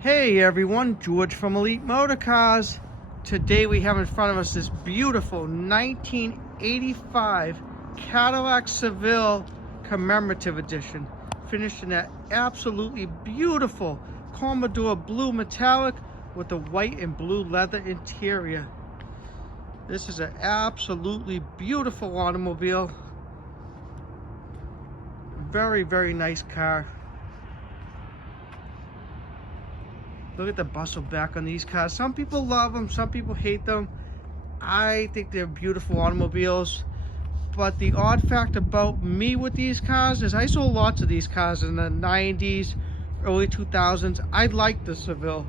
Hey everyone, George from Elite Motorcars. Today we have in front of us this beautiful 1985 Cadillac Seville Commemorative Edition, finished in that absolutely beautiful Commodore blue metallic with the white and blue leather interior. This is an absolutely beautiful automobile. Very, very nice car. Look at the bustle back on these cars. Some people love them, some people hate them. I think they're beautiful automobiles. But the odd fact about me with these cars is I sold lots of these cars in the 90s, early 2000s. I liked the Seville.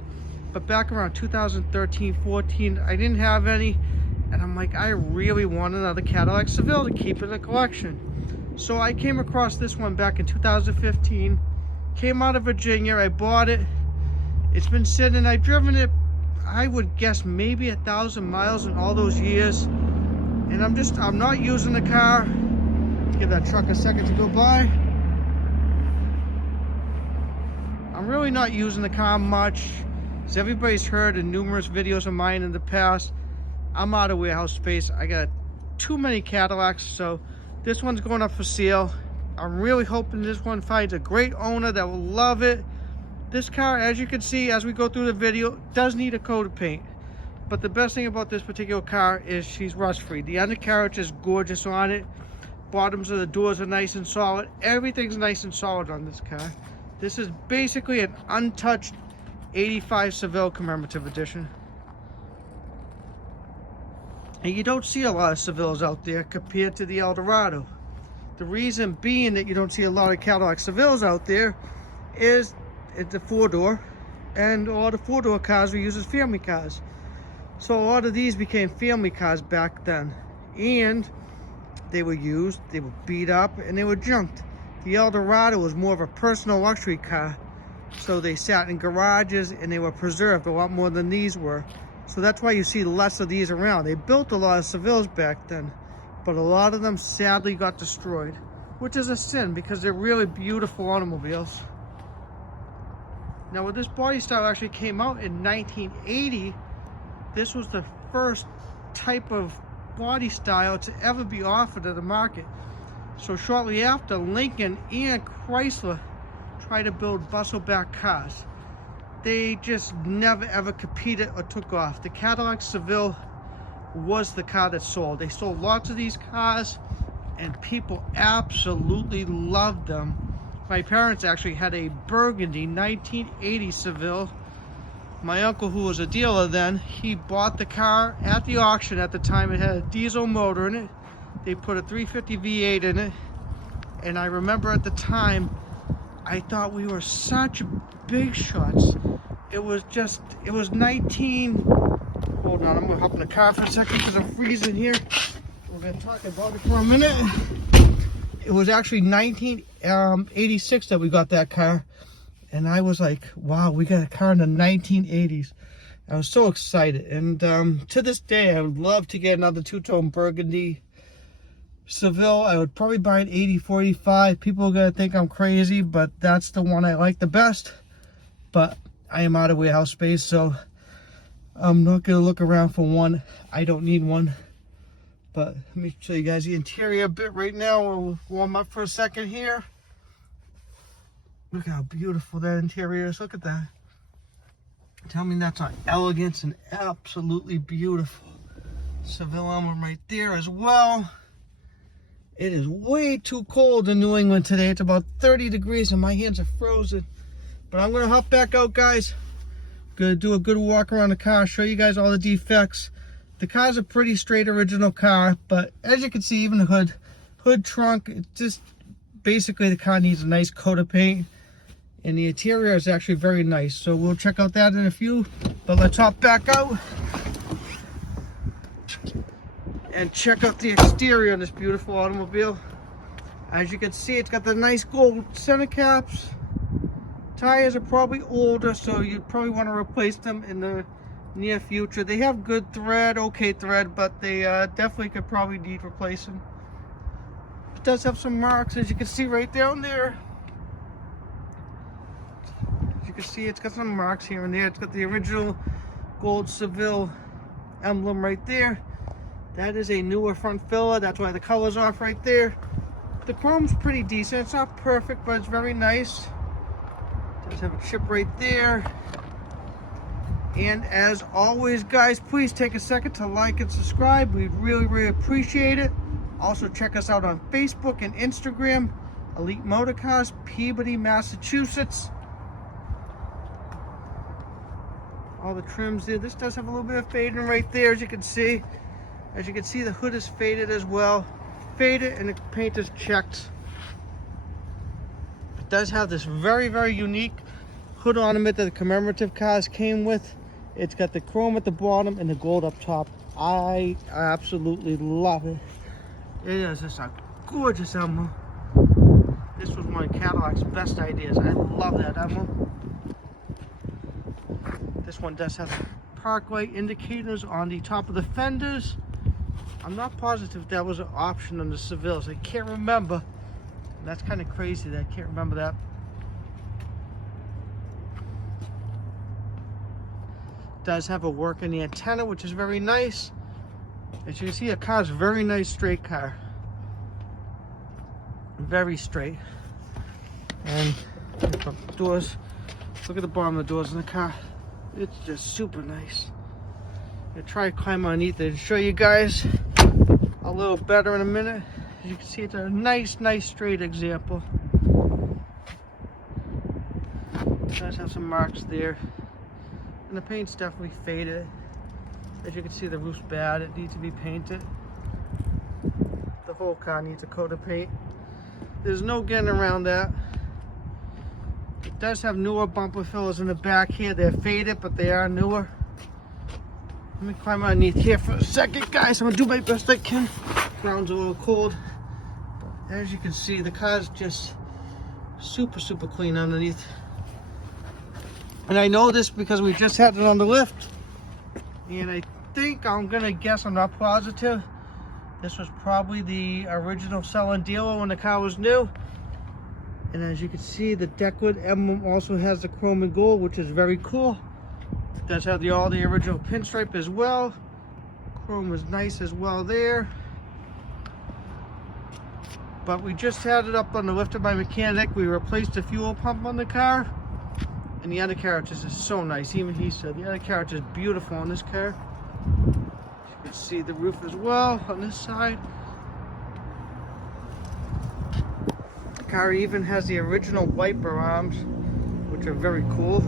But back around 2013, 14, I didn't have any. And I'm like, I really want another Cadillac Seville to keep in the collection. So I came across this one back in 2015. Came out of Virginia, I bought it. It's been sitting, I've driven it, I would guess maybe 1,000 miles in all those years. And I'm not using the car. Give that truck a second to go by. I'm really not using the car much. As everybody's heard in numerous videos of mine in the past, I'm out of warehouse space. I got too many Cadillacs, so this one's going up for sale. I'm really hoping this one finds a great owner that will love it. This car, as you can see as we go through the video, does need a coat of paint. But the best thing about this particular car is she's rust-free. The undercarriage is gorgeous on it. Bottoms of the doors are nice and solid. Everything's nice and solid on this car. This is basically an untouched 85 Seville Commemorative Edition. And you don't see a lot of Sevilles out there compared to the Eldorado. The reason being that you don't see a lot of Cadillac Sevilles out there is it's a four-door, and all the four-door cars we use as family cars. So a lot of these became family cars back then, and they were used, they were beat up, and they were junked. The Eldorado was more of a personal luxury car, so they sat in garages and they were preserved a lot more than these were. So that's why you see less of these around. They built a lot of Sevilles back then, but a lot of them sadly got destroyed, which is a sin because they're really beautiful automobiles. Now, when this body style actually came out in 1980, this was the first type of body style to ever be offered to the market. So shortly after, Lincoln and Chrysler tried to build bustle-back cars. They just never ever competed or took off. The Cadillac Seville was the car that sold. They sold lots of these cars and people absolutely loved them. My parents actually had a burgundy 1980 Seville. My uncle, who was a dealer then, he bought the car at the auction. At the time, it had a diesel motor in it. They put a 350 V8 in it. And I remember at the time, I thought we were such big shots. It was 19... Hold on, I'm gonna hop in the car for a second because I'm freezing here. We're gonna talk about it for a minute. It was actually 1986 that we got that car, and I was like, wow, we got a car in the 1980s. I was so excited, and to this day I would love to get another two-tone burgundy Seville. I would probably buy an 84, 85. People are gonna think I'm crazy, but that's the one I like the best. But I am out of warehouse space, so I'm not gonna look around for one. I don't need one. But let me show you guys the interior a bit right now. We'll warm up for a second here. Look how beautiful that interior is. Look at that. Tell me that's not elegance and absolutely beautiful. Seville emblem right there as well. It is way too cold in New England today. It's about 30 degrees and my hands are frozen. But I'm going to hop back out, guys. Going to do a good walk around the car, show you guys all the defects. The car's a pretty straight original car, but as you can see, even the hood trunk, it's just basically the car needs a nice coat of paint, and the interior is actually very nice. So we'll check out that in a few, but let's hop back out and check out the exterior on this beautiful automobile. As you can see, it's got the nice gold center caps. Tires are probably older, so you'd probably want to replace them in the near future. They have good tread, okay tread, but they definitely could probably need replacing. It does have some marks, as you can see right down there. you can see, it's got some marks here and there. It's got the original gold Seville emblem right there. That is a newer front filler. That's why the color's off right there. The chrome's pretty decent. It's not perfect, but it's very nice. Does have a chip right there. And as always, guys, please take a second to like and subscribe. We'd really, really appreciate it. Also, check us out on Facebook and Instagram. Elite Motorcars, Peabody, Massachusetts. All the trims there. This does have a little bit of fading right there, as you can see. As you can see, the hood is faded as well. Faded, and the paint is checked. It does have this very, very unique hood ornament that the Commemorative cars came with. It's got the chrome at the bottom and the gold up top. I absolutely love it. It is just a gorgeous emblem. This was one of Cadillac's best ideas. I love that emblem. This one does have park light indicators on the top of the fenders. I'm not positive that was an option on the Sevilles. I can't remember. That's kind of crazy that I can't remember that. Does have a work in the antenna, which is very nice. As you can see, a car's a very nice straight car. Very straight. And the doors, look at the bottom of the doors in the car. It's just super nice. I'm gonna try to climb underneath it and show you guys a little better in a minute. As you can see, it's a nice straight example. It does have some marks there. And the paint's definitely faded. As you can see, the roof's bad. It needs to be painted. The whole car needs a coat of paint. There's no getting around that. It does have newer bumper fillers in the back here. They're faded, but they are newer. Let me climb underneath here for a second, guys. I'm gonna do my best I can. Ground's a little cold. But as you can see, the car's just super clean underneath. And I know this because we just had it on the lift. And I think, I'm gonna guess, I'm not positive, this was probably the original selling dealer when the car was new. And as you can see, the deckwood emblem also has the chrome and gold, which is very cool. It does have all the original pinstripe as well. Chrome was nice as well there. But we just had it up on the lift of my mechanic. We replaced the fuel pump on the car. And the undercarriage is just so nice. Even he said the undercarriage is beautiful on this car. You can see the roof as well on this side. The car even has the original wiper arms, which are very cool.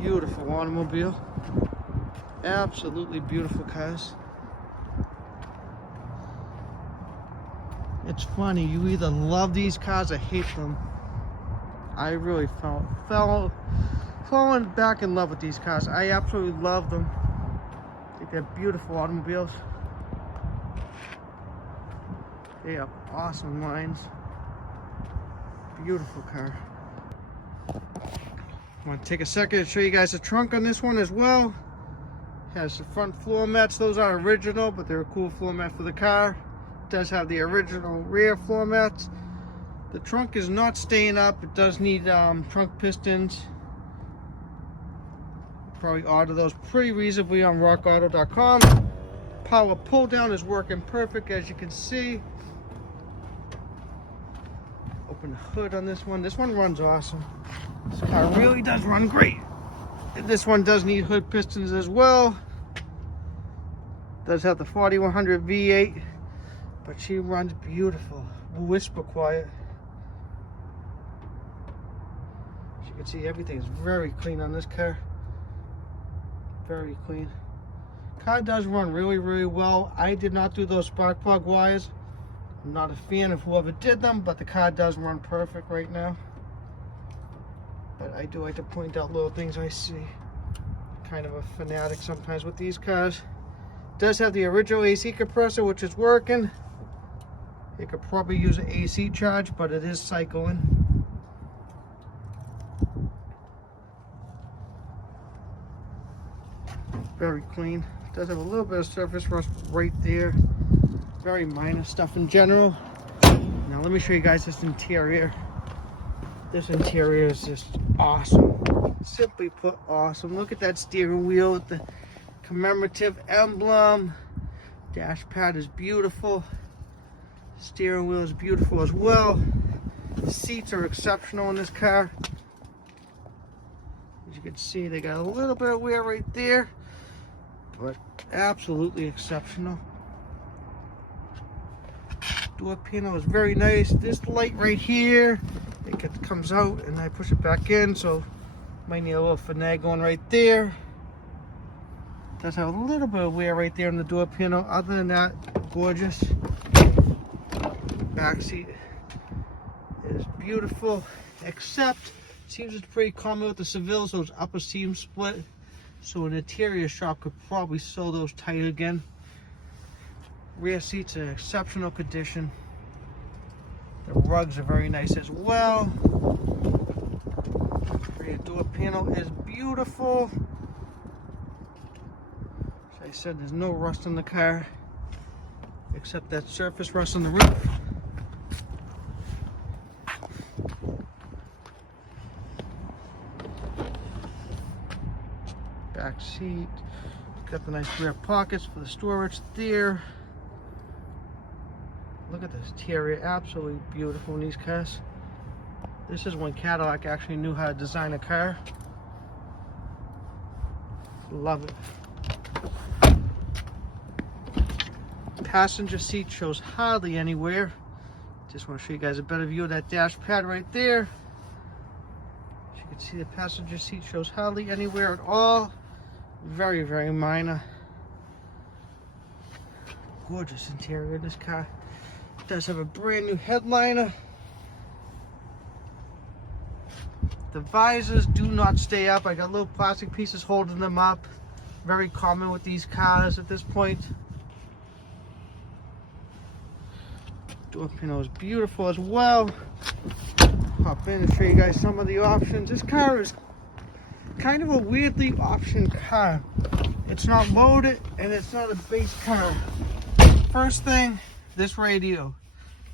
Beautiful automobile. Absolutely beautiful cars. It's funny, you either love these cars or hate them. I really fallen back in love with these cars. I absolutely love them. I think they're beautiful automobiles. They have awesome lines. Beautiful car. I want to take a second to show you guys the trunk on this one as well. It has the front floor mats. Those are original, but they're a cool floor mat for the car. Does have the original rear floor mats. The trunk is not staying up. It does need trunk pistons. Probably order those pretty reasonably on rockauto.com. Power pull down is working perfect, as you can see. Open the hood on this one. This one runs awesome. This car really does run great. This one does need hood pistons as well. Does have the 4100 V8. But she runs beautiful, whisper quiet. As you can see, everything is very clean on this car. Very clean. Car does run really well. I did not do those spark plug wires. I'm not a fan of whoever did them, but the car does run perfect right now. But I do like to point out little things I see. Kind of a fanatic sometimes with these cars. It does have the original AC compressor, which is working. You could probably use an AC charge, but it is cycling. Very clean. Does have a little bit of surface rust right there. Very minor stuff in general. Now let me show you guys this interior. This interior is just awesome. Simply put, awesome. Look at that steering wheel with the commemorative emblem. Dash pad is beautiful. Steering wheel is beautiful as well. The seats are exceptional in this car. As you can see, they got a little bit of wear right there, but absolutely exceptional. Door panel is very nice. This light right here, it comes out and I push it back in, so might need a little finagling right there. Does have a little bit of wear right there on the door panel. Other than that, gorgeous. Back seat is beautiful, except seems it's pretty common with the Seville, those upper seam split. So an interior shop could probably sew those tight again. Rear seats are in exceptional condition. The rugs are very nice as well. Rear door panel is beautiful. As I said, there's no rust on the car, except that surface rust on the roof. Back seat, got the nice rear pockets for the storage there. Look at this interior, absolutely beautiful in these cars. This is when Cadillac actually knew how to design a car. Love it. Passenger seat shows hardly anywhere. Just want to show you guys a better view of that dash pad right there. As you can see, the passenger seat shows hardly anywhere at all. Very, very minor. Gorgeous interior in this car. It does have a brand new headliner. The visors do not stay up. I got little plastic pieces holding them up. Very common with these cars at this point. Door panel is beautiful as well. Hop in and show you guys some of the options. This car is kind of a weirdly optioned car. It's not loaded and it's not a base car. First thing, this radio.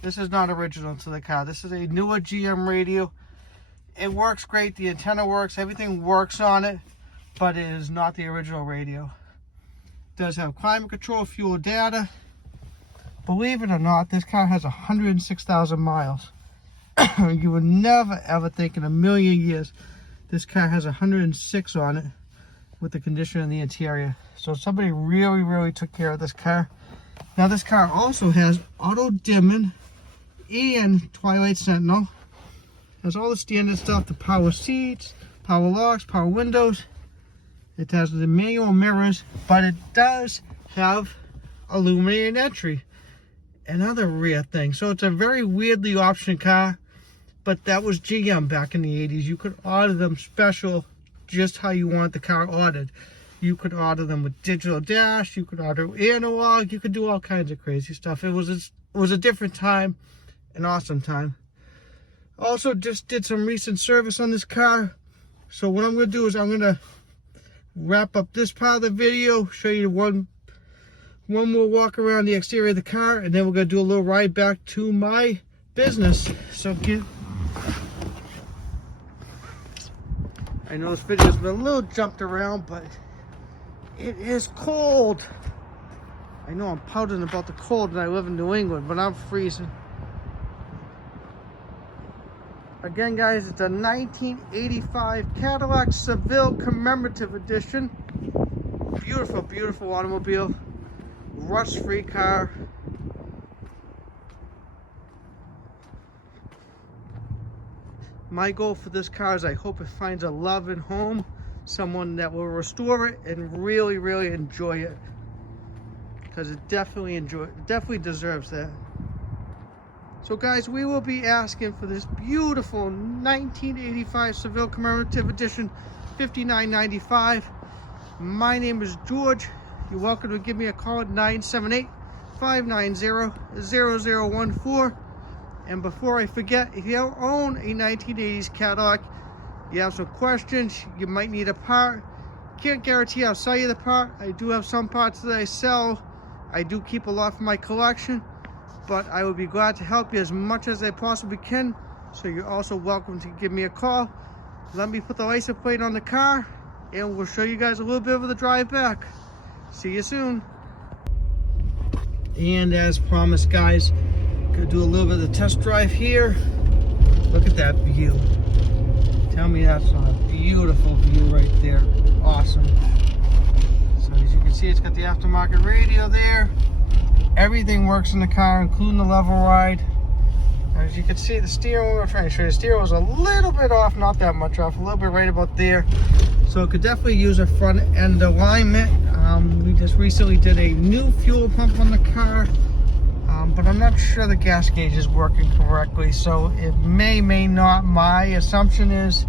This is not original to the car. This is a newer GM radio. It works great. The antenna works. Everything works on it, but it is not the original radio. It does have climate control, fuel data. Believe it or not, this car has 106,000 miles. You would never ever think in a million years this car has 106 on it with the condition in the interior. So somebody really, really took care of this car. Now this car also has auto dimming and Twilight Sentinel. Has all the standard stuff, the power seats, power locks, power windows. It has the manual mirrors, but it does have illuminated entry. Another rare thing. So it's a very weirdly optioned car, but that was GM back in the 80s. You could order them special, just how you want the car ordered. You could order them with digital dash, you could order analog, you could do all kinds of crazy stuff. It was a different time, an awesome time. Also just did some recent service on this car. So what I'm going to do is I'm going to wrap up this part of the video, show you one more walk around the exterior of the car, and then we're going to do a little ride back to my business. So I know this video's been a little jumped around, but it is cold. I know I'm pouting about the cold and I live in New England, but I'm freezing. Again, guys, it's a 1985 Cadillac Seville Commemorative Edition. Beautiful, beautiful automobile. Rust-free car. My goal for this car is I hope it finds a loving home, someone that will restore it and really, really enjoy it, because it definitely deserves that. So guys, we will be asking for this beautiful 1985 Seville Commemorative Edition, $59.95. My name is George. You're welcome to give me a call at 978-590-0014. And before I forget, if you own a 1980s Cadillac, you have some questions, you might need a part, Can't guarantee I'll sell you the part. I do have some parts that I sell. I do keep a lot for my collection, but I would be glad to help you as much as I possibly can. So you're also welcome to give me a call. Let me put the license plate on the car, and we'll show you guys a little bit of the drive back. See you soon. And as promised, guys, gonna do a little bit of the test drive here. Look at that view. Tell me that's not a beautiful view right there. Awesome. So as you can see, it's got the aftermarket radio there. Everything works in the car, including the level ride. As you can see, the steering wheel, I'm trying to show you, the steering was a little bit off, not that much off, a little bit right about there. So it could definitely use a front end alignment. We just recently did a new fuel pump on the car, but I'm not sure the gas gauge is working correctly, so it may not. My assumption is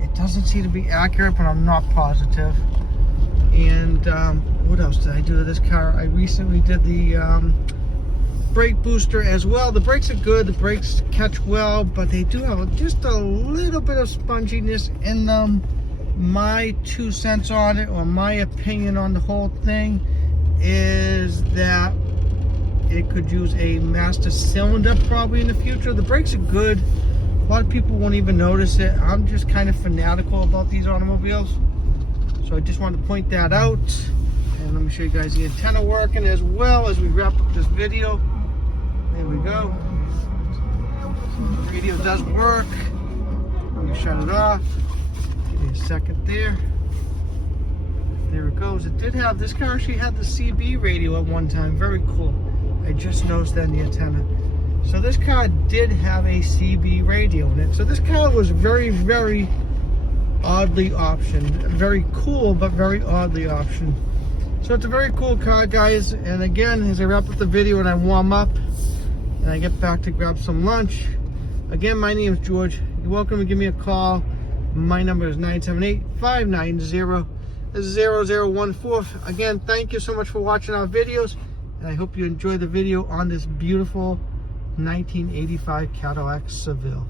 it doesn't seem to be accurate, but I'm not positive. And what else did I do to this car? I recently did the brake booster as well. The brakes are good, the brakes catch well, but they do have just a little bit of sponginess in them. My 2 cents on it, or my opinion on the whole thing, is that it could use a master cylinder probably in the future. The brakes are good. A lot of people won't even notice it. I'm just kind of fanatical about these automobiles, so I just wanted to point that out. And let me show you guys the antenna working as well as we wrap up this video. There we go. So the radio does work. Let me shut it off. Give me a second there. There it goes. It did have, this car actually had the CB radio at one time. Very cool. I just noticed that in the antenna. So this car did have a CB radio in it. So this car was very, very oddly optioned. Very cool, but very oddly optioned. So it's a very cool car, guys. And again, as I wrap up the video and I warm up and I get back to grab some lunch, again, my name is George. You're welcome to give me a call. My number is 978-590-0014. Again, thank you so much for watching our videos, and I hope you enjoy the video on this beautiful 1985 Cadillac Seville.